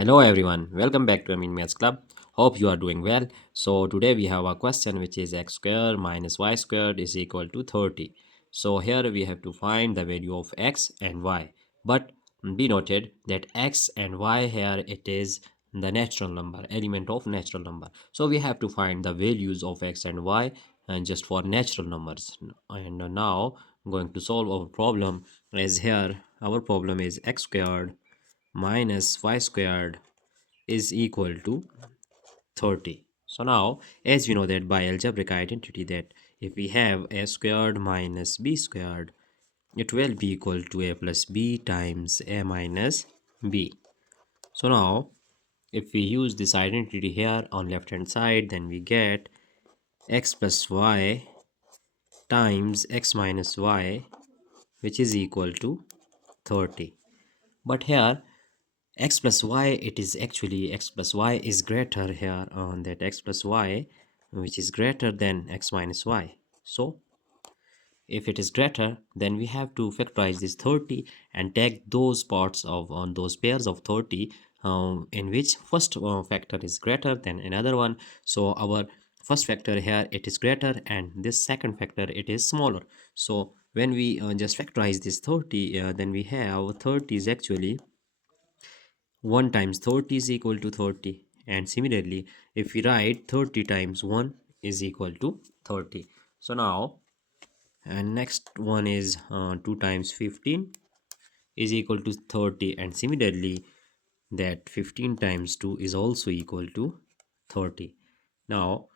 Hello everyone, welcome back to Maths Club. Hope you are doing well. So today we have a question which is x squared minus y squared is equal to 30. So here we have to find the value of x and y. But be noted that x and y here it is the natural number, element of natural number. So we have to find the values of x and y and just for natural numbers. And now I'm going to solve our problem as here our problem is x squared minus y squared is equal to 30. So now, as we know that by algebraic identity that if we have a squared minus b squared, it will be equal to a plus b times a minus b. So now, if we use this identity here on left hand side, then we get x plus y times x minus y, which is equal to 30. But here x plus y, it is actually x plus y is greater here on that x plus y which is greater than x minus y. So if it is greater, then we have to factorize this 30 and take those parts of on those pairs of 30 in which first factor is greater than another one. So our first factor here it is greater and this second factor it is smaller. So when we just factorize this 30, then we have 30 is actually 1 times 30 is equal to 30, and similarly if we write 30 times 1 is equal to 30. So now and next one is 2 times 15 is equal to 30, and similarly that 15 times 2 is also equal to 30. Now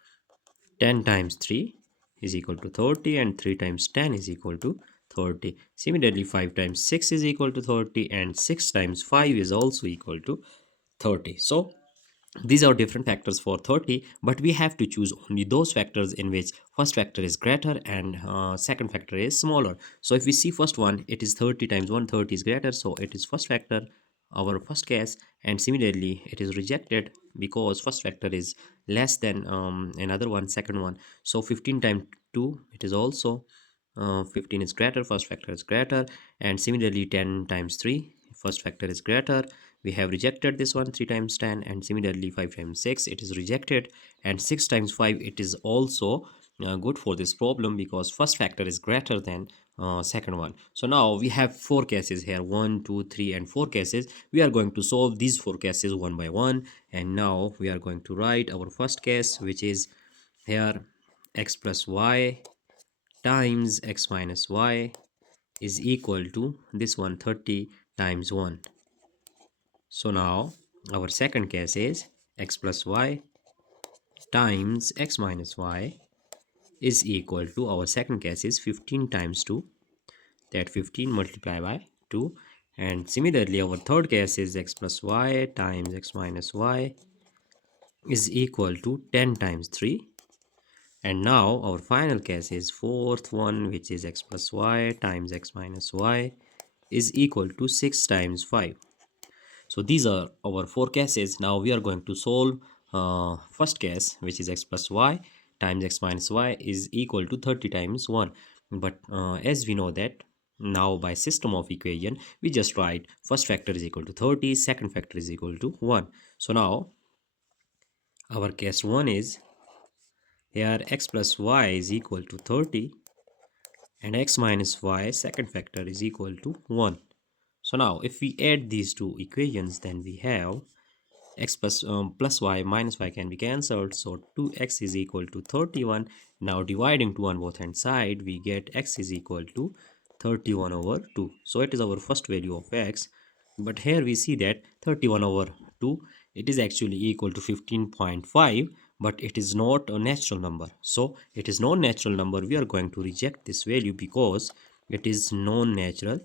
10 times 3 is equal to 30 and 3 times 10 is equal to 30. Similarly 5 times 6 is equal to 30 and 6 times 5 is also equal to 30. So these are different factors for 30, but we have to choose only those factors in which first factor is greater and second factor is smaller. So if we see first one, it is 30 times 1, 30 is greater, so it is first factor, our first case, and similarly it is rejected because first factor is less than another one, second one. So 15 times 2, it is also 15 is greater, first factor is greater, and similarly 10 times 3, first factor is greater, we have rejected this one, 3 times 10, and similarly 5 times 6 it is rejected, and 6 times 5 it is also good for this problem because first factor is greater than second one. So now we have four cases here, 1 2 3 and 4 cases. We are going to solve these four cases one by one, and now we are going to write our first case, which is here x plus y times x minus y is equal to this one, 30 times 1. So now our second case is x plus y times x minus y is equal to, our second case is 15 times 2, that 15 multiplied by 2, and similarly our third case is x plus y times x minus y is equal to 10 times 3, and now our final case is fourth one, which is x plus y times x minus y is equal to 6 times 5. So these are our four cases. Now we are going to solve first case, which is x plus y times x minus y is equal to 30 times 1. But as we know that now by system of equation, we just write first factor is equal to 30, second factor is equal to 1. So now our case 1 is here x plus y is equal to 30 and x minus y second factor is equal to 1. So now if we add these two equations, then we have x plus y minus y can be cancelled, so 2x is equal to 31. Now dividing 2 on both hand side, we get x is equal to 31 over 2. So it is our first value of x, but here we see that 31 over 2, it is actually equal to 15.5, but it is not a natural number. So it is non-natural number. We are going to reject this value because it is non-natural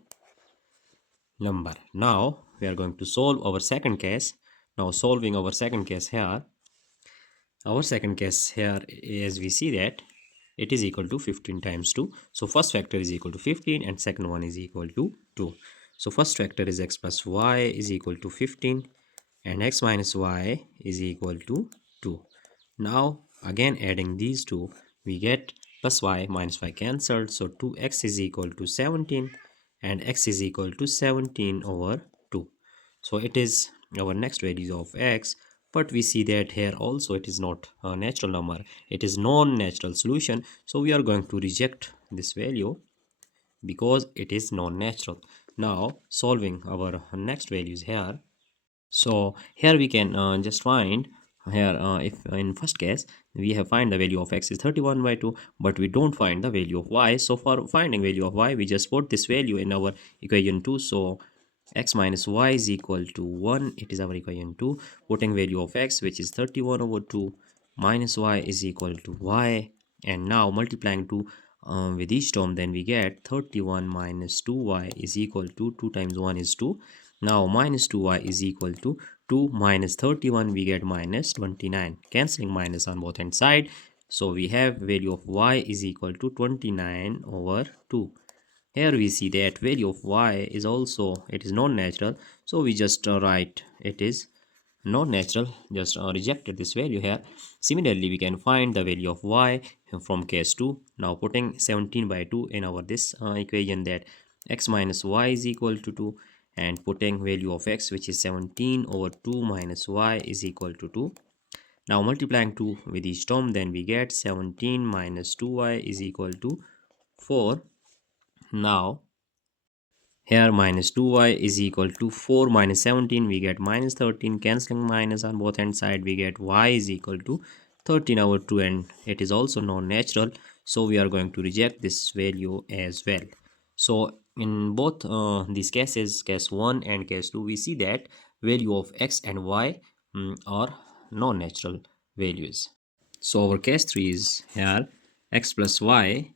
number. Now we are going to solve our second case. Now solving our second case here, our second case here, as we see that it is equal to 15 times 2. So first factor is equal to 15 and second one is equal to 2. So first factor is x plus y is equal to 15 and x minus y is equal to 2. Now again adding these two, we get plus y minus y cancelled, so 2x is equal to 17 and x is equal to 17 over 2. So it is our next values of x, but we see that here also it is not a natural number, it is non-natural solution. So we are going to reject this value because it is non-natural. Now solving our next values here. So here we can just find here, if in first case we have find the value of x is 31 by 2, but we don't find the value of y. So for finding value of y, we just put this value in our equation 2. So x minus y is equal to 1, it is our equation 2. Putting value of x, which is 31 over 2, minus y is equal to y, and now multiplying 2 with each term, then we get 31 minus 2y is equal to 2 times 1 is 2. Now minus 2y is equal to 2 minus 31, we get minus 29, cancelling minus on both hand side. So we have value of y is equal to 29 over 2. Here we see that value of y is also, it is non-natural, so we just write it is non-natural, just rejected this value here. Similarly, we can find the value of y from case 2. Now putting 17 by 2 in our this equation, that x minus y is equal to 2, and putting value of x, which is 17 over 2 minus y is equal to 2. Now multiplying 2 with each term, then we get 17 minus 2y is equal to 4. Now here minus 2y is equal to 4 minus 17, we get minus 13, cancelling minus on both hand side, we get y is equal to 13 over 2, and it is also non-natural, so we are going to reject this value as well. So in both these cases, case 1 and case 2, we see that value of x and y are non-natural values. So our case 3 is here x plus y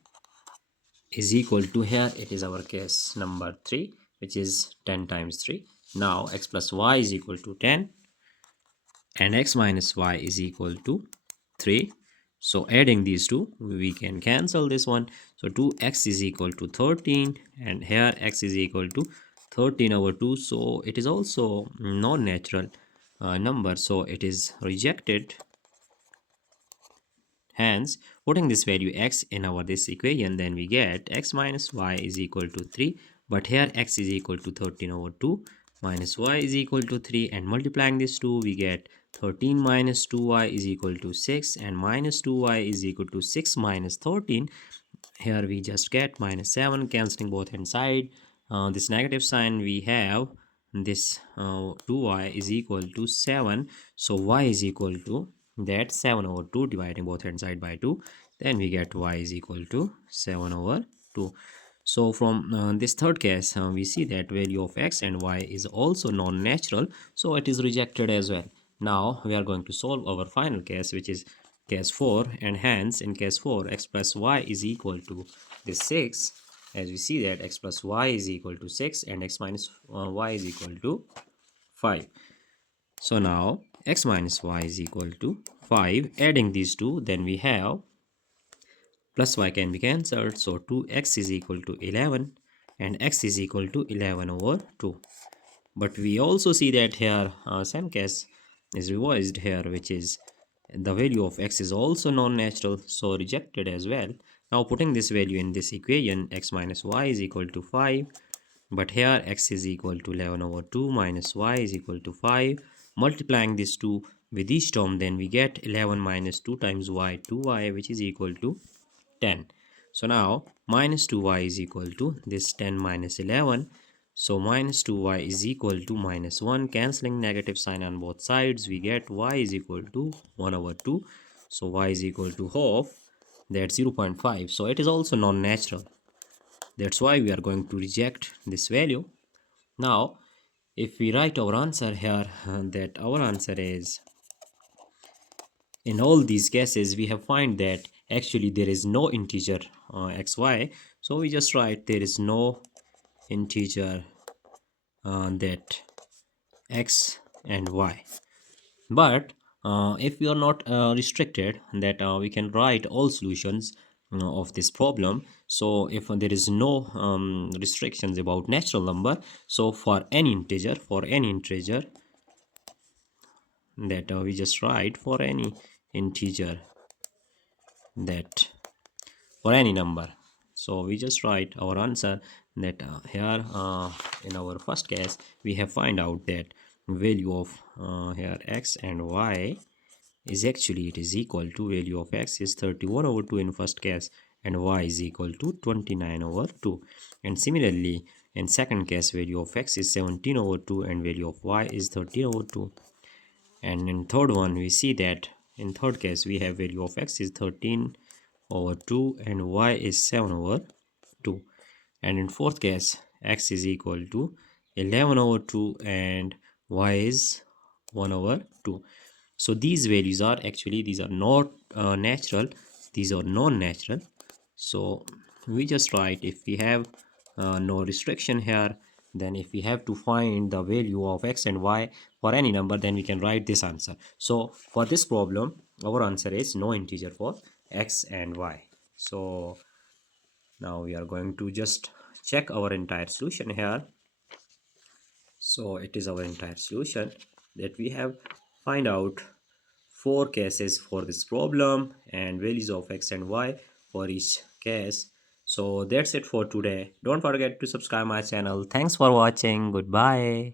is equal to, here it is our case number 3, which is 10 times 3. Now x plus y is equal to 10 and x minus y is equal to 3. So adding these two, we can cancel this one. So 2x is equal to 13, and here x is equal to 13 over 2. So it is also non-natural number, so it is rejected. Hence, putting this value x in our this equation, then we get x minus y is equal to 3. But here x is equal to 13 over 2 minus y is equal to 3, and multiplying this 2, we get 13 minus 2y is equal to 6, and minus 2y is equal to 6 minus 13. Here we just get minus 7, cancelling both hand side. This negative sign, we have this 2y is equal to 7. So y is equal to that 7 over 2, dividing both hand side by 2. Then we get y is equal to 7 over 2. So from this third case, we see that value of x and y is also non-natural, so it is rejected as well. Now we are going to solve our final case, which is case 4, and hence in case 4, x plus y is equal to this 6, as we see that x plus y is equal to 6 and x minus y is equal to 5. So now x minus y is equal to 5. Adding these two, then we have plus y can be cancelled, so 2x is equal to 11 and x is equal to 11 over 2. But we also see that here same case is revised here, which is the value of x is also non-natural, so rejected as well. Now putting this value in this equation, x minus y is equal to 5, but here x is equal to 11 over 2 minus y is equal to 5. Multiplying this 2 with each term, then we get 11 minus 2 times y, 2y, which is equal to 10. So now minus 2y is equal to this 10 minus 11. So minus 2y is equal to minus 1, cancelling negative sign on both sides, we get y is equal to 1 over 2. So y is equal to half, that's 0.5. So it is also non-natural. That's why we are going to reject this value. Now if we write our answer here, that our answer is, in all these cases we have find that actually there is no integer xy, so we just write there is no integer that x and y. But if we are not restricted, that we can write all solutions of this problem. So if there is no restrictions about natural number, so for any integer that we just write for any integer, that for any number, so we just write our answer, that here in our first case we have find out that value of here x and y is actually it is equal to value of x is 31 over 2 in first case and y is equal to 29 over 2. And similarly in second case value of x is 17 over 2 and value of y is 13 over 2. And in third one we see that in third case we have value of x is 13 over 2 and y is 7 over 2. And in fourth case x is equal to 11 over 2 and y is 1 over 2. So these values are actually these are not natural, these are non-natural. So we just write if we have no restriction here, then if we have to find the value of x and y for any number, then we can write this answer. So for this problem our answer is no integer for x and y. So now we are going to just check our entire solution here. So it is our entire solution that we have find out 4 cases for this problem and values of x and y for each case. So that's it for today. Don't forget to subscribe my channel. Thanks for watching. Goodbye.